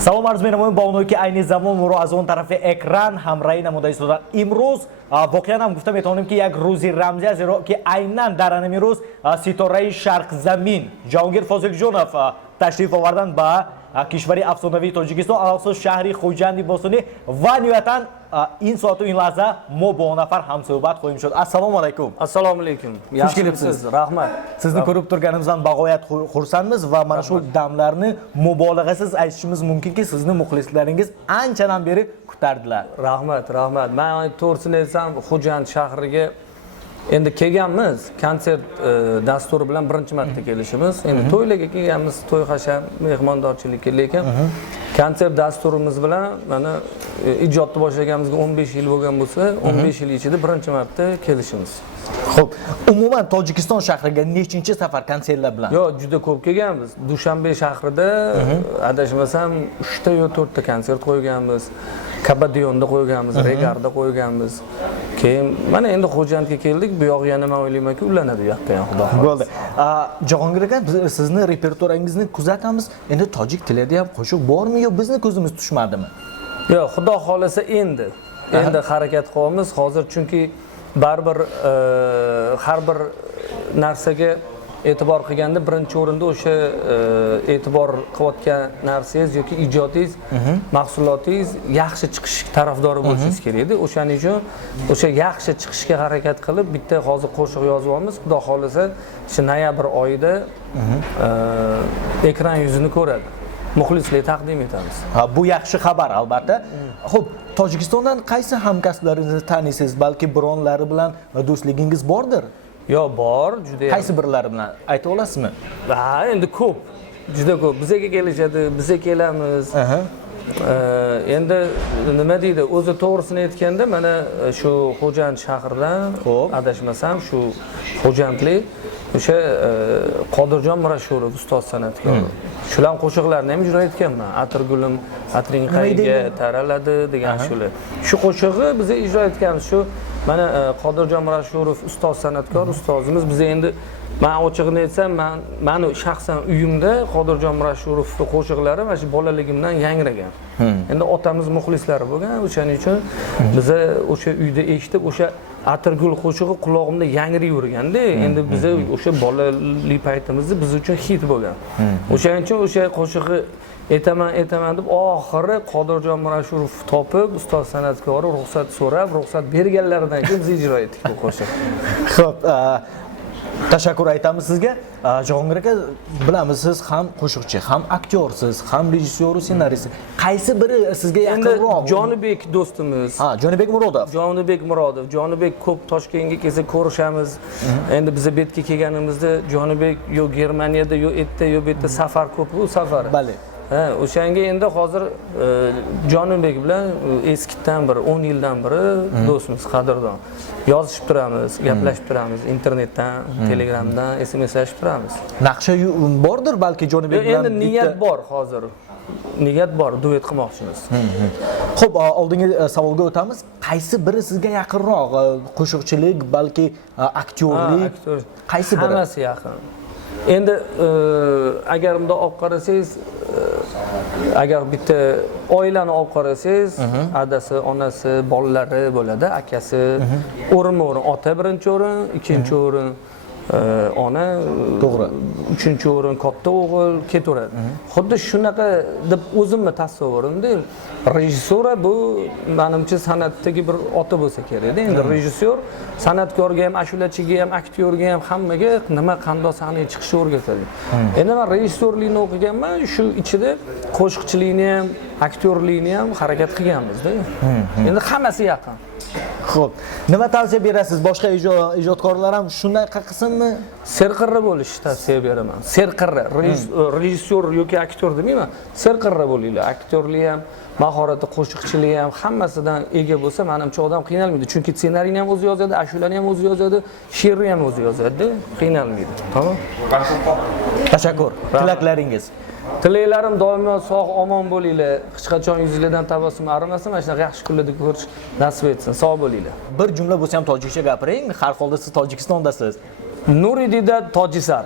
Salom arz menam با اونایی که عین زمان ما رو از اون طرف اکران همراهی نموده ایستادن. امروز واقعا هم گفتم میتونیم که یک روزی رمزی است که عیناً در این روز ستاره شرق زمین چاهونگیر فوزیلچونوف تشریف آوردن به کشور افسانه‌ای تاجیکستان اساس شهری خوجندی بوستانی و نهایتاً این ساعت و این لحظه ما با نفر هم صحبت خواهیم شد. السلام علیکم. Assalomu alaykum. Yaxshimisiz? Rahmat. Sizni ko'rib turganimizdan bag'oyat xursandmiz va mana shu damlarni mubolag'asiz aytishimiz mumkinki sizni muxlislaringiz anchadan beri kutardilar. Rahmat. Men to'g'risini aytsam, Xujand shahriga endi kelganmiz. Konsert dasturi bilan birinchi marta kelishimiz. Endi to'ylarga kelganmiz, to'y hasham, mehmondorchilikka, lekin konsert dasturimiz bilan mana ijodni boshlaganimizga 15 yil bo'lgan bo'lsa, 15 yil ichida birinchi marta kelishimiz. Xo'p, umuman Tojikiston shahriga nechinchi safar konsertlar bilan? Yo'q, juda ko'p kelganmiz. Dushanbe shahrida adashmasam 3 ta yo 4 ta konsert qo'yganmiz. Kabadiyonda qo'yganmiz, Regarda qo'yganmiz. Keyin mana endi Xujandga keldik. Bu yoq yana men o'ylaymanki ulanadi bu yoqqa ham xudo xohlasa. Bo'ldi. Jahongir aka, biz sizni repertuaringizni kuzatamiz. Endi tojik tilida ham qo'shiq bormi yo bizni ko'zimiz tushmadimi? Yo'q, xudo xohlasa endi harakat qilamiz. Hozir chunki baribir har bir narsaga e'tibor qilganda birinchi o'rinda o'sha e'tibor qilayotgan narsangiz yoki ijodingiz, mahsulotingiz yaxshi chiqish tarafdori bo'lishingiz kerak-da. O'shaning uchun o'sha yaxshi chiqishga harakat qilib bitta hozir qo'shiq yozib olamiz. Xudo xolasa shu noyabr oyida ekran yuzini ko'radi. Muxlislarga taqdim etamiz. Bu yaxshi xabar albatta. Xo'p, Tojikistondan qaysi hamkasblaringizni taniysiz? Balki bironlari bilan do'stligingiz bordir? Yo, bor, juda ham. Qaysi birlari bilan ayta olasizmi? Ha, endi ko'p. Juda ko'p. Bizga kelishadi, biz kelamiz. Endi nima deydi? O'zi to'g'risini aytganda, mana shu Xujand shahridan adashmasam, shu Xujandlik o'sha Qodirjon Murashurov ustoz san'atkor. Shular qo'shiqlarni ham ijro etganman. Atirgulim, atring qayga taraladi degan shular. Shu qo'shig'i biz ijro etganmiz. Shu mana Qodirjon Murashurov ustoz san'atkor, ustozimiz. Biz endi men ochig'ini aytsam, meni shaxsan uyimda Qodirjon Murashurovning qo'shiqlari mana shu bolaligimdan yangragan. Endi otamiz muxlislari bo'lgan, o'shaning uchun biz o'sha uyda eshitib, o'sha Atirgul qo'shig'i qulog'imda yangri yurganda, endi biz o'sha bolalik paytimizda biz uchun hit bo'lgan. O'shaning uchun o'sha qo'shig'i aytaman deb oxiri Qodirjon Murashurov topib, ustoz san'atkori ruxsat so'rab, ruxsat berganlaridan keyin biz ijro etdik bu qo'shiqni. Xo'p, tashakkur aytamiz sizga. Jahongir aka, bilamiz siz ham qo'shiqchi, ham aktyorsiz, ham rejissyor, ssenarist. Qaysi biri sizga yaqinroq? Jonibek do'stimiz. Jonibek Murodov. Jonibek ko'p Toshkentga kelsa ko'rishamiz. Endi biz bu yerga kelganimizda Jonibek yo Germaniyada, yo erta, yo bu yerda safar ko'p, u safar. Bali. O'shanga endi hozir Jonibek bilan eskidan bir 10 yildan beri do'stmiz, qadrdon. Yozishib turamiz, gaplashib turamiz, internetdan, Telegramdan, SMSlashib turamiz. Naqsha bordir balki Jonibek bilan. Endi niyat bor hozir. Niyat bor, duet qilmoqchimiz. Xo'p, oldingi savolga o'tamiz. Qaysi biri sizga yaqinroq? Qo'shiqchilik, balki aktyorlik? Qaysi biri? Hammasi yaqin. Endi agar bunda olib qarasangiz, agar bitta oilani olib qarasangiz, adasi, onasi, bolalari bo'ladi, akasi, o'rin-o'rin, ota birinchi o'rin, ikkinchi o'rin ona, to'g'ri. Uchinchi o'rin katta o'g'il ketaveradi. Xuddi shunaqa deb o'zimni tasavvurimda, rejissyor bu menimcha san'atdagi bir ota bo'lsa kerak-da. Endi rejissyor san'atkorga ham, ashulachiga ham, aktyorga ham hammaga nima qanday sahnaga chiqishni o'rgatadi. Endi men rejissyorlikni o'qiganman, shu ichida qo'shiqchilikni ham, aktyorlikni ham harakat qilganmiz-da. Endi hammasi yaqin. Xo'p, nima tavsiya berasiz? Boshqa ijodkorlar ham shunday qilsinmi? Serqirra bo'lishni tavsiya beraman. Serqirra, rejissyor yoki aktyor demayman, serqirra bo'linglar. Aktyorlik ham, mahorati, qo'shiqchilik ham hammasidan ega bo'lsa, menimcha odam qiynalmaydi. Chunki ssenariyni ham o'zi yozadi, ashulani ham o'zi yozadi, she'rni ham o'zi yozadi, qiynalmaydi. Tamom? Tashakkur. Tilaklaringiz. Tilaklarim doimo sog' omon bo'linglar. Hech qachon yuzingizdan tabassum arimasin, mana shunaqa yaxshi kunlarda ko'rish nasib etsin. Sog' bo'linglar. Bir jumla bo'lsa ham tojikcha gapiring. Har holda siz Tojikistondasiz. Nuridida Tojisar.